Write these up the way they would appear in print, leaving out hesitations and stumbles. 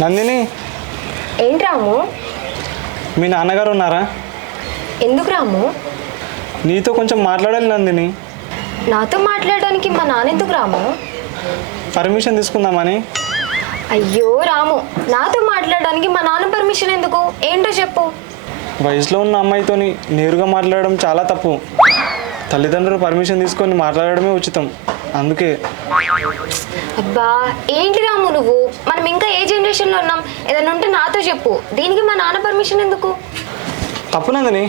నందిని, ఏంటి రాము? మీ నాన్నగారు ఉన్నారా? ఎందుకు రాము? నీతో కొంచెం మాట్లాడాలి నందిని. నాతో మాట్లాడడానికి మా నాన్న ఎందుకు రాము? పర్మిషన్ తీసుకుందామని. అయ్యో రాము, నాతో మాట్లాడడానికి మా నాన్న పర్మిషన్ ఎందుకు? ఏంటో చెప్పు. వయసులో ఉన్న అమ్మాయితోని నేరుగా మాట్లాడడం చాలా తప్పు. తల్లిదండ్రులు పర్మిషన్ తీసుకొని మాట్లాడడమే ఉచితం. అందుకే. అబ్బా ఏంటి రాము నువ్వు? మనం ఇంకా ఏ జనరేషన్లో ఉన్నాం? ఏదైనా ఉంటే నాతో చెప్పు. దీనికి మా నాన్న పర్మిషన్ ఎందుకు? తప్పు నందిని,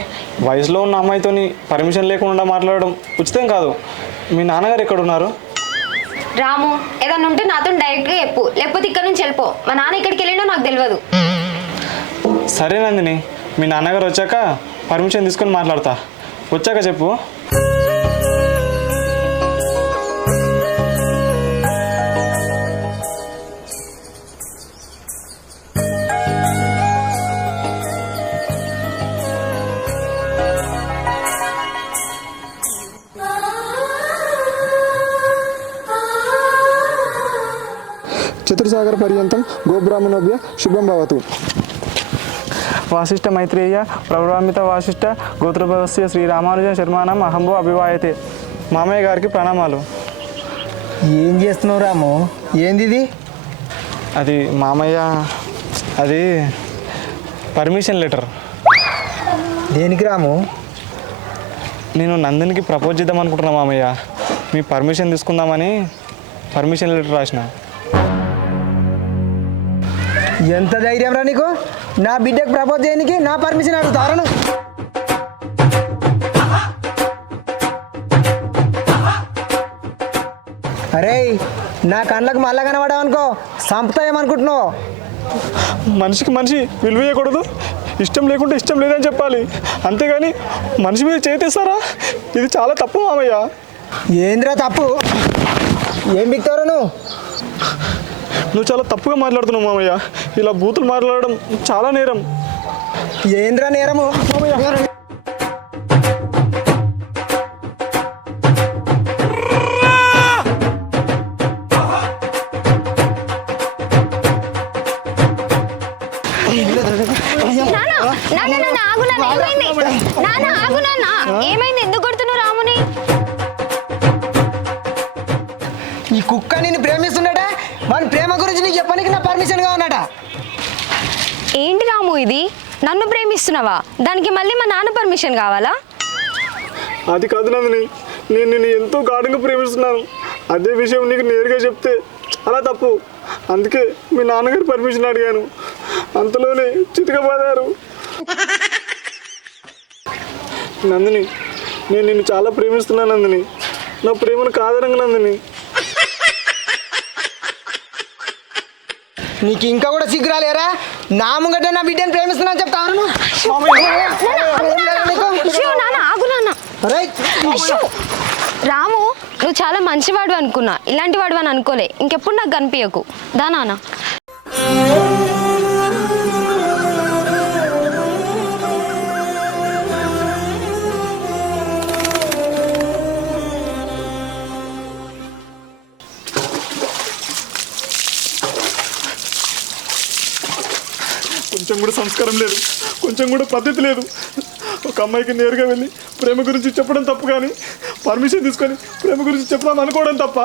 వయసులో ఉన్న అమ్మాయితోని పర్మిషన్ లేకుండా మాట్లాడడం ఉచితం కాదు. మీ నాన్నగారు ఎక్కడ ఉన్నారు? రాము, ఏదైనా ఉంటే నాతో డైరెక్ట్గా చెప్పు, లేకపోతే ఇక్కడ నుంచి వెళ్ళిపో. మా నాన్న ఎక్కడికి వెళ్ళిండో నాకు తెలియదు. సరే నందిని, మీ నాన్నగారు వచ్చాక పర్మిషన్ తీసుకొని మాట్లాడతా. వచ్చాక చెప్పు. చతుర్సాగర పర్యంతం గోబ్రాహ్మణోభ్య శుభం భవతు. వాసిష్ఠ మైత్రేయ ప్రవరామిత వాసిష్ఠ గోత్రభవస్య శ్రీరామానుజ శర్మానం అహంభో అభివాయతే. మామయ్య గారికి ప్రణామాలు. ఏం చేస్తున్నావు రాము? ఏంది ఇది? అది మామయ్య, అది పర్మిషన్ లెటర్. దేనికి రాము? నేను నందినికి ప్రపోజ్ చేద్దాం అనుకుంటున్నా మామయ్య. మీ పర్మిషన్ తీసుకుందామని పర్మిషన్ లెటర్ రాసిన. ఎంత ధైర్యం రా నీకు? నా బిడ్డకు ప్రపోజ్ చేయడానికి నా పర్మిషన్ అడుగుతారను? అరే, నా కళ్ళకు మళ్ళా కనబడావు అనుకో, సంపుతాయేమనుకుంటున్నావు? మనిషికి మనిషి విలువ ఇవ్వకూడదు. ఇష్టం లేకుంటే ఇష్టం లేదని చెప్పాలి, అంతేగాని మనిషి మీద చేతేస్తారా? ఇది చాలా తప్పు మామయ్య. ఏంద్రా తప్పు? ఏం బిక్తావు నువ్వు? నువ్వు చాలా తప్పుగా మాట్లాడుతున్నావు మామయ్య. ఇలా బూతులు మాట్లాడడం చాలా నేరం. ఏంద్రా నేరము? ఏమైంది? ఎందుకు కొడుతున్నావు రాముని? ఈ కుక్క నిన్ను ప్రేమిస్తున్నాడా? మన ప్రేమ గురించి నీకు చెప్పడానికి నా పర్మిషన్ కావన్నట. ఏంటి రాము ఇది? నన్ను ప్రేమిస్తున్నావా? దానికి మళ్ళీ మా నాన్న పర్మిషన్ కావాలా? అది కాదు నందిని, నేను నిన్ను ఎంతో గాఢంగా ప్రేమిస్తున్నాను. అదే విషయం నీకు నేరుగా చెప్తే అలా తప్పు. అందుకే మీ నాన్నగారు పర్మిషన్ అడిగాను. అంతలోనే చితకబాదారు. నందిని, నేను నిన్ను చాలా ప్రేమిస్తున్నాను నందిని. నా ప్రేమను కాదనంగా నందిని. నీకు ఇంకా కూడా సిగ్గురాలేరా? నా ముంగట నా బిడ్డని ప్రేమిస్తున్నా అని చెప్తాను. రాము, నువ్వు చాలా మంచివాడు అనుకున్నా, ఇలాంటి వాడు అని అనుకోలే. ఇంకెప్పుడు నాకు కనిపించకు. దా నాన్న. కొంచెం కూడా సంస్కారం లేదు, కొంచెం కూడా పద్ధతి లేదు. ఒక అమ్మాయికి నేరుగా వెళ్ళి ప్రేమ గురించి చెప్పడం తప్పు, కానీ పర్మిషన్ తీసుకొని ప్రేమ గురించి చెప్పడం అనుకోవడం తప్ప.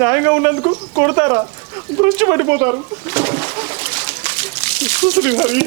న్యాయంగా ఉన్నందుకు కొడతారా? భ్రష్టు పడిపోతారు. మరి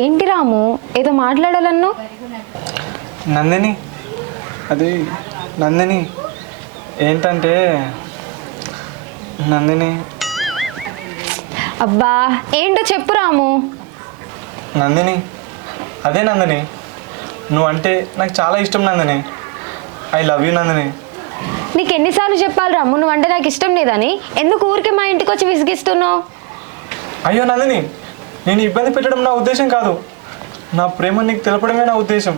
ఏంటి రాము, ఏదో మాట్లాడాలన్నా? నందిని, అది నందిని ఏంటంటే నందిని. అబ్బా ఏంటో చెప్పు రాము. నందిని, అదే నందిని, నువ్వంటే నాకు చాలా ఇష్టం Nandini. I love you Nandini. నీకు ఎన్నిసార్లు చెప్పాలి రాము నువ్వంటే నాకు ఇష్టం లేదని? ఎందుకు ఊరికే మా ఇంటికి వచ్చి విసిగిస్తున్నావు? అయ్యో నందిని, నేను ఇబ్బంది పెట్టడం నా ఉద్దేశం కాదు. నా ప్రేమ నీకు తెలపడమే నా ఉద్దేశం.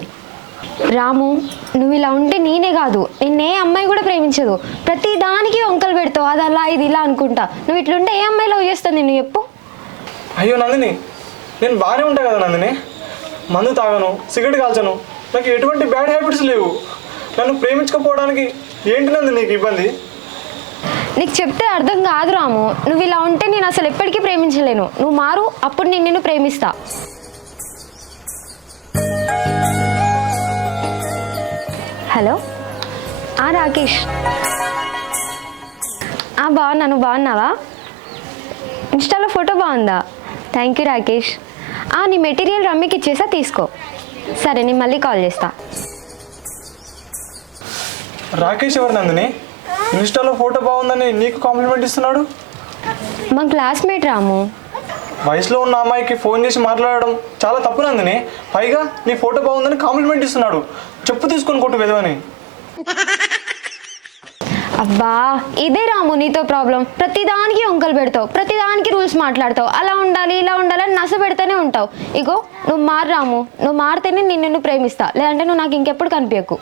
రాము, నువ్వు ఇలా ఉంటే నేనే కాదు నిన్నే అమ్మాయి కూడా ప్రేమించదు. ప్రతి దానికి వంకలు పెడతావు, అది అలా ఇది ఇలా అనుకుంటా. నువ్వు ఇట్లుంటే ఏ అమ్మాయి లవ్ చేస్తుంది నువ్వు చెప్పు? అయ్యో నందిని, నేను బాగానే ఉంటా కదా నందిని. మందు తాగను, సిగరెట్ కాల్చను, నాకు ఎటువంటి బ్యాడ్ హ్యాబిట్స్ లేవు. నన్ను ప్రేమించకపోవడానికి ఏంటి నందిని నీకు ఇబ్బంది? నీకు చెప్తే అర్థం కాదు రాము. నువ్వు ఇలా ఉంటే నేను అసలు ఎప్పటికీ ప్రేమించలేను. నువ్వు మారు, అప్పుడు నేను నిన్ను ప్రేమిస్తా. హలో, రాకేష్. బాగున్నా, నువ్వు బాగున్నావా? ఇన్స్టాలో ఫోటో బాగుందా? Thank you Rakesh. నీ మెటీరియల్ రమ్మికి ఇచ్చేసా, తీసుకో. సరే, నేను మళ్ళీ కాల్ చేస్తా. రాకేష్ ఎవరు నందిని? ఇన్స్టాలో ఫోటో బాగుందని నీకు కాంప్లిమెంట్ ఇస్తున్నాడు? మా క్లాస్మేట్ రాము. వయసులో ఉన్న అమ్మాయికి ఫోన్ చేసి మాట్లాడడం చాలా తప్పు నందిని. పైగా నీ ఫోటో బాగుందని కాంప్లిమెంట్ ఇస్తున్నాడు. చెప్పు తీసుకొని కొట్టు వెదవని. అబ్బా, ఇదే రాము నీతో ప్రాబ్లం. ప్రతిదానికి వంకలు పెడతావు, ప్రతిదానికి రూల్స్ మాట్లాడతావు. అలా ఉండాలి ఇలా ఉండాలి అని నస పెడితేనే ఉంటావు. ఇగో నువ్వు మారు రాము, నువ్వు మారితేనే నిన్ను ప్రేమిస్తా, లేదంటే నువ్వు నాకు ఇంకెప్పుడు కనిపించకు.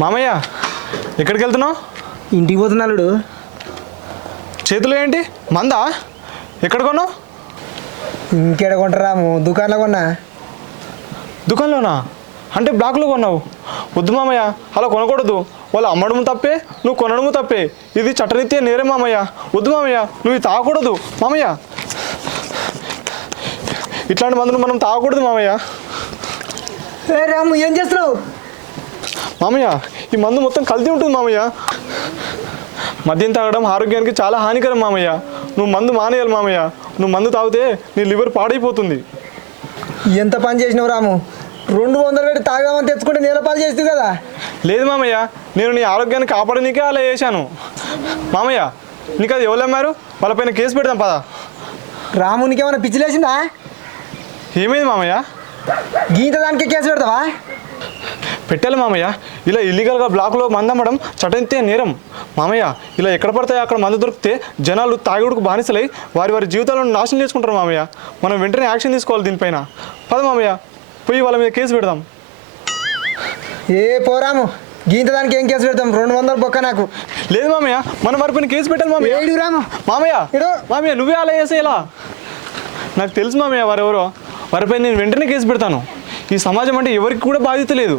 మామయ్య, ఎక్కడికి వెళ్తున్నావు? ఇంటికి పోతున్నాడు. చేతిలో ఏంటి? మందా? ఎక్కడ కొన్నావు? ఇంకెడ కొంటరాము, దుకాణంలో కొన్నా. దుకాణంలోనా? అంటే బ్లాక్లో కొన్నావు? వద్దు మామయ్య, అలా కొనకూడదు. వాళ్ళు అమ్మడము తప్పే, నువ్వు కొనడము తప్పే. ఇది చట్టరీత్యా నేరే మామయ్య. వద్దు మామయ్య, నువ్వు ఇది తాగకూడదు మామయ్య. ఇట్లాంటి మందులు మనం తాగకూడదు మామయ్య. రాము, ఏం చేస్తున్నావు? మామయ్య, ఈ మందు మొత్తం కల్తీ ఉంటుంది మామయ్య. మద్యం తాగడం ఆరోగ్యానికి చాలా హానికరం మామయ్య. నువ్వు మందు మానేయాలి మామయ్య. నువ్వు మందు తాగితే నీ లివర్ పాడైపోతుంది. ఎంత పని చేసినావు రాము? 200 పెట్టి తాగామని తెచ్చుకుంటే నీలపాలు చేస్తావు కదా. లేదు మామయ్య, నేను నీ ఆరోగ్యాన్ని కాపాడనీకే అలా చేశాను. మామయ్య, నీకు అది ఎవరు అమ్మారు? వాళ్ళపైన కేసు పెడదాం పదా. రామునికి ఏమైనా పిచ్చిలేసిందా? ఏమైంది మామయ్య? గీత దానికి కేసు పెడతావా? పెట్టాలి మామయ్య. ఇలా ఇల్లీగల్గా బ్లాక్లో మందు అమ్మడం చట్టరీత్యా నేరం మామయ్య. ఇలా ఎక్కడ పడతాయో అక్కడ మందు దొరికితే జనాలు తాగుడుకు బానిసలై వారి జీవితాలను నాశనం చేసుకుంటారు మామయ్య. మనం వెంటనే యాక్షన్ తీసుకోవాలి దీనిపైన. పద మామయ్య, పోయి వాళ్ళ మీద కేసు పెడదాం. పోరాము, గీత దానికి ఏం కేసు పెడతాం? 200 బొక్క నాకు. లేదు మామయ్య, మనం వారిపైన కేసు పెట్టాలి మామయ్య. ఏడు రాము. మామయ్య, ఇడు. మామయ్య, నువ్వే అలా చేసే ఇలా. నాకు తెలుసు మామయ్య వారెవరో. వారిపైన నేను వెంటనే కేసు పెడతాను. ఈ సమాజం అంటే ఎవరికి కూడా బాధ్యత లేదు.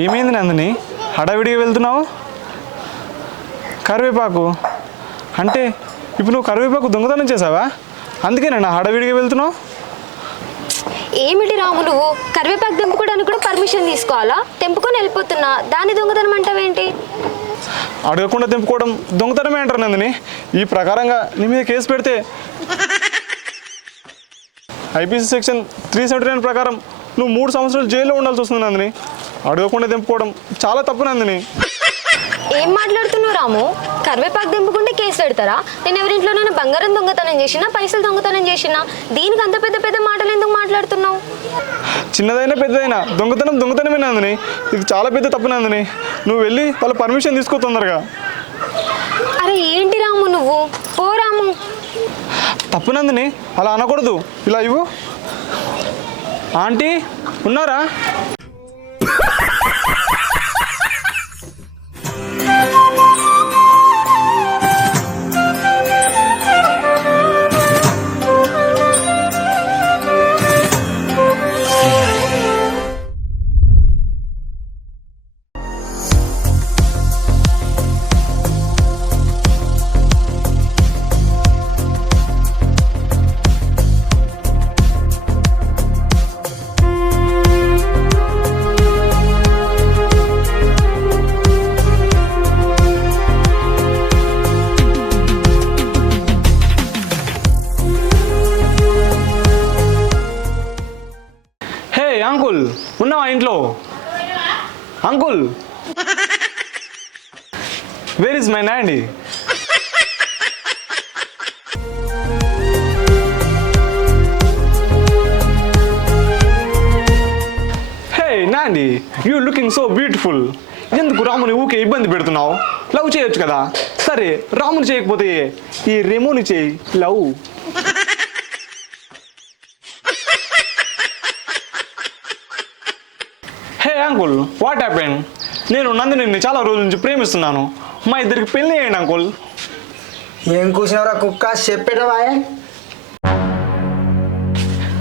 ఏమైంది నందిని, హడావిడిగా వెళ్తున్నావు? కరివేపాకు అంటే ఇప్పుడు నువ్వు కరివేపాకు దొంగతనం చేసావా? అందుకేనా హడావిడిగా వెళ్తున్నావు? ఏమిటి రాము నువ్వు? కరివేపాకు తెంపుకోవడానికి కూడా పర్మిషన్ తీసుకోవాలా? తెంపుకొని వెళ్ళిపోతున్నా, దాన్ని దొంగతనం అంటావేంటి? అడగకుండా తెంపుకోవడం దొంగతనమే అంటారు నందిని. ఈ ప్రకారంగా నీ మీద కేసు పెడితే ఐపీసీ సెక్షన్ 379 ప్రకారం నువ్వు 3 సంవత్సరాలు జైల్లో ఉండాల్సి వస్తుంది నందిని. అడగకుండా తెంపుకోవడం చాలా తప్పు నందిని. ఏం మాట్లాడుతున్నావు నువ్వు రాము? కరివేపాకు దింపుకుంటే కేసు పెడతారా? నేను ఎవరింట్లోనైనా బంగారం దొంగతనం చేసినా, పైసలు దొంగతనం చేసినా, దీనికి అంత పెద్ద పెద్ద మాటలు ఎందుకు మాట్లాడుతున్నావు? చిన్నదైనా పెద్దదైనా దొంగతనమే నందిని. ఇది చాలా పెద్ద తప్పు నందిని. నువ్వు వెళ్ళి వాళ్ళ పర్మిషన్ తీసుకో తొందరగా. అరే ఏంటి రాము నువ్వు? పో రాము. తప్పు నందిని, అలా అనకూడదు. ఇలా ఇవ్వు. ఆంటీ ఉన్నారా? అంకుల్ ఉన్నావా ఇంట్లో? Uncle, where is my Nandi? Hey Nandi, you looking so beautiful. ఎందుకు రాముని ఊకే ఇబ్బంది పెడుతున్నావు? లవ్ చేయొచ్చు కదా. సరే, రాముని చేయకపోతే ఈ రెమోని చేయి love. Hey uncle, what happen? నేను నందిని చాలా రోజుల నుంచి ప్రేమిస్తున్నాను. మా ఇద్దరికి పెళ్ళి చేయండి అంకుల్. ఏం కూర్చున్నావురా కుక్క, చెప్పేటవా?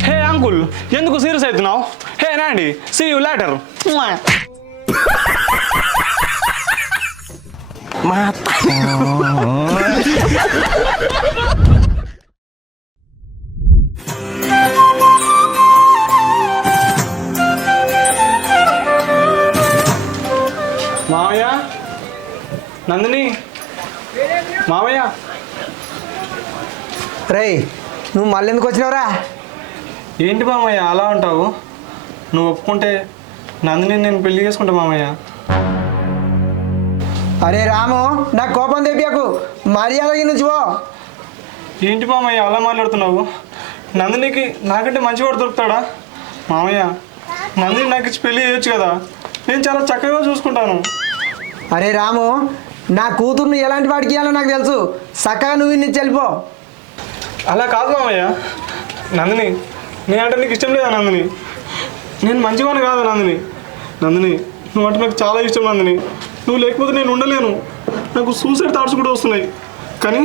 హే అంకుల్, ఎందుకు సీరియస్ అవుతున్నావు? హే నాండి, సీ యూ లేటర్. మామయ్య, నందిని, మామయ్య. రేయ్, నువ్వు మళ్ళీ ఎందుకు వచ్చినావురా? ఏంటి మామయ్య అలా ఉంటావు? నువ్వు ఒప్పుకుంటే నందిని నేను పెళ్లి చేసుకుంటా మామయ్య. అరే రాము, నాకు కోపం తెప్పియకు, మర్యాద నుంచి పో. ఏంటి మామయ్య అలా మాట్లాడుతున్నావు? నందినికి నాకంటే మంచివాడు దొరుకుతాడా? మామయ్య, నందిని నాకు ఇచ్చి పెళ్లి చేయొచ్చు కదా. నేను చాలా చక్కగా చూసుకుంటాను. అరే రాము, నా కూతుర్ని ఎలాంటి వాడికి ఇవ్వాలో నాకు తెలుసు. చక్కగా నువ్వు ఇన్ని వెళ్ళిపో. అలా కాదు మామయ్య. నందిని, నేనంటే నీకు ఇష్టం లేదా నందిని? నేను మంచివాడిని కాదు నందిని. నందిని, నువ్వు అంటే నాకు చాలా ఇష్టం నందిని. నువ్వు లేకపోతే నేను ఉండలేను. నాకు సూసైడ్ థాట్స్ కూడా వస్తున్నాయి. కానీ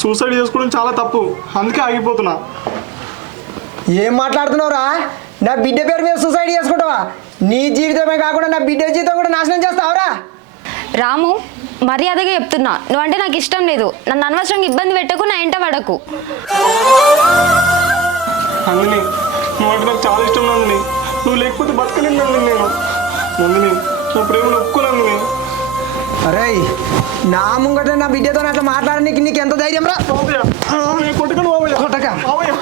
సూసైడ్ చేసుకోవడం చాలా తప్పు, అందుకే ఆగిపోతున్నా. ఏం మాట్లాడుతున్నావురా? నా బిడ్డ పేరు మీద సూసైడ్ చేసుకుంటావా? నీ జీవితమే కాకుండా నా బిడ్డ జీవితం కూడా నాశనం చేస్తావురా? రాము, మర్యాదగా చెప్తున్నా, నువ్వంటే నాకు ఇష్టం లేదు. నన్ను అనవసరంగా ఇబ్బంది పెట్టకు, నా ఇంట పడకు. నందిని, నువ్వు అంటే నాకు చాలా ఇష్టం నందిని. నువ్వు లేకపోతే బతకలేను నందిని నేను. నందిని, నా ప్రేమను ఒప్పుకో నందిని. అరే, నా ముంగట నా బిడ్డతో అట్లా మాట్లాడడానికి నీకు ఎంత ధైర్యం రా? కొట్టకను మామయ్య. కొట్టక. మామయ్య.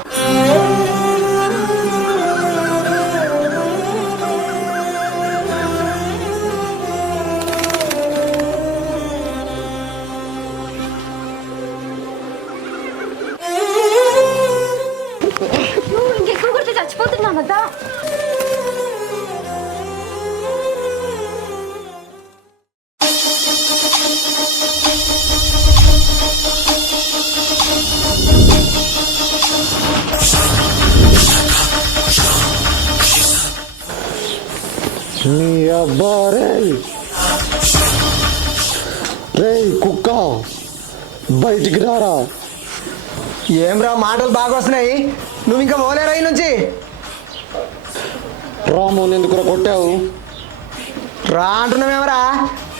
నువ్వు ఇంకెక్కువ కొడితే చచ్చిపోతున్నా మధ్య. నీ అబ్బా రే రే కుక్క, బయటికి రారా. ఏం రా, మాటలు బాగా వస్తున్నాయి. నువ్వు ఇంకా పోలేరా ఈ నుంచి? రాముని ఎందుకు కొట్టావు? రా అంటున్నామేమరా?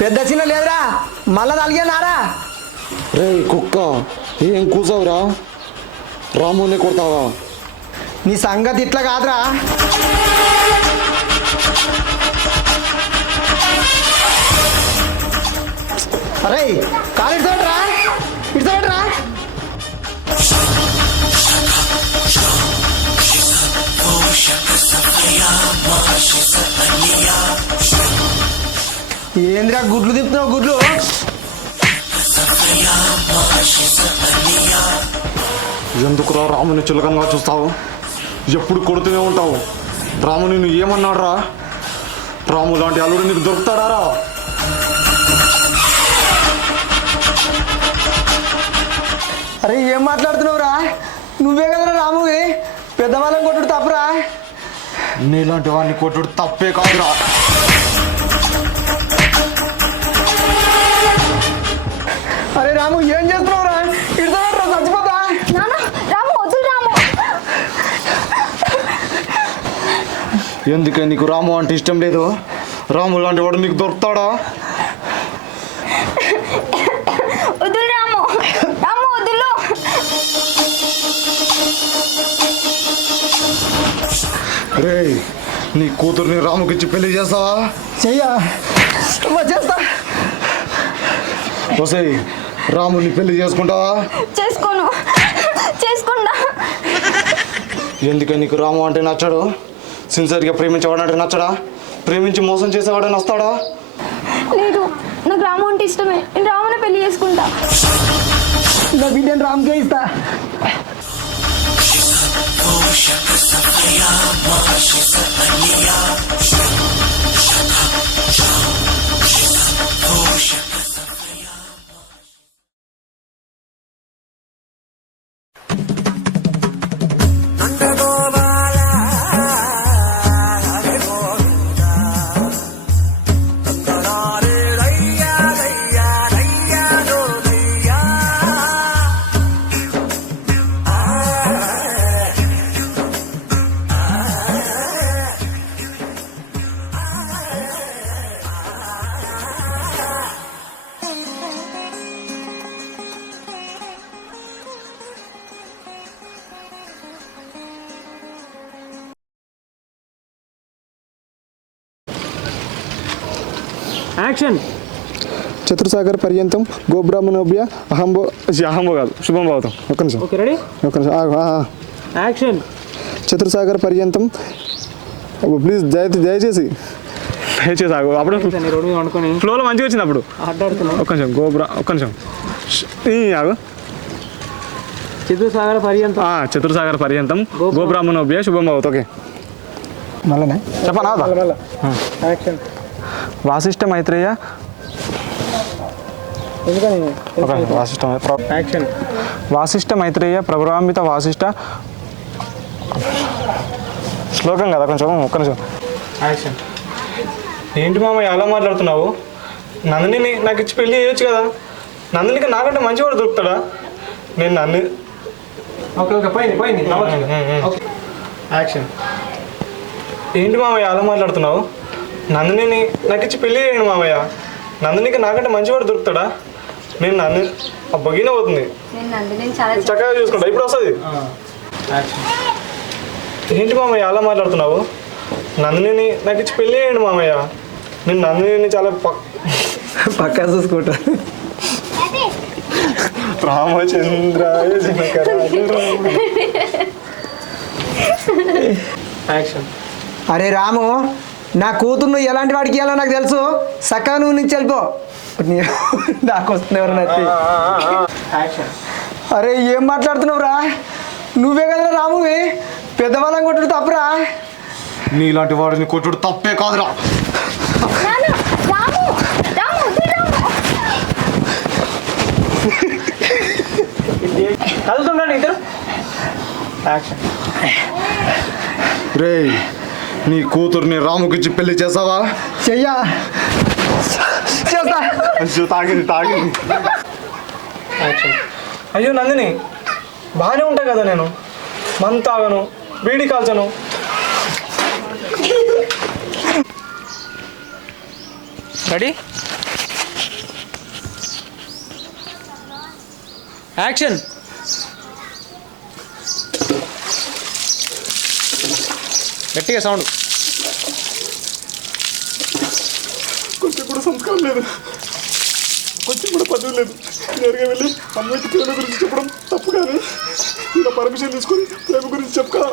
పెద్ద చిన్న లేదురా, మళ్ళా తలిగానారా? రే కుక్క, ఏం కూసావురా? రాముని కొడతావా? నీ సంగతి ఇట్లా కాదురా. అరే, కాలు ఇడతాడరా, ఇడతాడరా. ఏంద్రా గుడ్లు తిప్పుతున్నావు? గుడ్లు ఎందుకురా రాముని చులకనగా చూస్తావు? ఎప్పుడు కొడుతూనే ఉంటావు. రాము నిన్ను ఏమన్నాడురా? రాము లాంటి అల్లుడు నీకు దొరుకుతాడారా? అరే ఏం మాట్లాడుతున్నావురా? నువ్వే కదరా రామువి. పెద్దవాళ్ళని కొట్టుడు తప్పురా. నీలాంటి వాడిని కొట్టుడు తప్పే కాదురా. అరే రాము ఏం చేస్తున్నావురా? ఇడతా చచ్చిపోతా. నాన్న రాము వద్దు రాము. ఎందుకే నీకు రాము అంటే ఇష్టం లేదు? రాము లాంటి వాడు నీకు దొరుకుతాడా? వద్దు రాము. రాము వద్దులు. రే నీ కూతుర్ని రాముకిచ్చి పెళ్లి చేస్తావా? చెయ్యా చేస్తా. వసై రాముని పెళ్లి చేసుకుంటావా? చేసుకోను. చేసుకుంటా. ఎందుకే నీకు రాము అంటే నచ్చడు? సిన్సియర్గా ప్రేమించేవాడంటే నచ్చడా? ప్రేమించి మోసం చేసేవాడని వస్తాడా? లేదు నాకు రాము అంటే ఇష్టమే. నేను రాముని పెళ్లి చేసుకుంటా. నా బిడ్డని రాముకే ఇస్తా. యాక్షన్. చతుర్సాగర్ పర్యంతం గోబ్రాహ్మణోభ్య అహంబో అహంబో కాదు శుభం భవతం. ఒక్క నిమిషం ఓకే రెడీ ఒక్క నిమిషం యాక్షన్. చతుర్సాగర్ పర్యంతం ప్లీజ్ దయచేసి ఆగు. అప్పుడు రోడ్డు మీద అనుకొని ఫ్లోలో మంచిగా వచ్చింది. అప్పుడు ఆడుతున్నావు. ఒక్క నిమిషం ఒక్క నిమిషం ఆగు. చతుర్సాగర పర్యంతం. చతుర్సాగర్ పర్యంతం గోబ్రాహ్మణోభ్య శుభం భవతు. ఓకే మళ్ళీ చెప్పనా? యాక్షన్. వాసిష్ఠ మైత్రేయ ఎందుకని యాక్షన్. వాసిష్ఠ మైత్రేయ ప్రభాంబిత వాసిష్ఠ శ్లోకం కదా కొంచెం. ఒక్క నిమిషం యాక్షన్. ఏంటి మామయ్య అలా మాట్లాడుతున్నావు? నందిని నాకు ఇచ్చి పెళ్లి చేయొచ్చు కదా. నందినికి నాకంటే మంచివాడు దొరుకుతాడా? నేను నంది ఓకే పోయింది యాక్షన్. ఏంటి మామయ్య అలా మాట్లాడుతున్నావు? నందిని నాకు ఇచ్చి పెళ్లి చేయండి మామయ్య. నందినికి నాకంటే మంచివాడు దొరుకుతాడా? నేను నందిని బొగిన పోతుంది. చక్కగా చూసుకుంటా. ఇప్పుడు వస్తుంది. ఏంటి మామయ్య అలా మాట్లాడుతున్నావు? నందిని నాకు ఇచ్చి పెళ్లి చేయండి మామయ్య. నేను నందిని చాలా పక్కా చూసుకుంటా. రామచంద్రాయ యాక్షన్. అరే రాము నా కూతురు నువ్వు ఎలాంటి వాడికి ఇవ్వాలో నాకు తెలుసు. సక్క నువ్వు నుంచి వెళ్ళిపో. నాకు వస్తుంది ఎవరైనా. యాక్షన్. అరే ఏం మాట్లాడుతున్నావురా? నువ్వే కదరా రామువి. పెద్దవాళ్ళని కొట్టుడు తప్పురా. నీలాంటి వాడిని కొట్టుడు తప్పే కాదురా. కదులుతుండండి ఇద్దరు. యాక్షన్. రే నీ కూతుర్ని రాముకిచ్చి పెళ్లి చేస్తావా? చెయ్యా చేస్తా. తాగింది. యాక్షన్. అయ్యో నందిని బాగానే ఉంటాయి కదా. నేను మందు తాగను, బీడి కాల్చను. Ready action. గట్టిగా సౌండ్. కొంచెం కూడా సంస్కారం లేదు, కొంచెం కూడా పద్ధతి లేదు. నేరుగా వెళ్ళి అమ్మాయికి ప్రేమ గురించి చెప్పడం తప్పు. కానీ ఇలా పర్మిషన్ తీసుకొని ప్రేమ గురించి చెప్పుకా.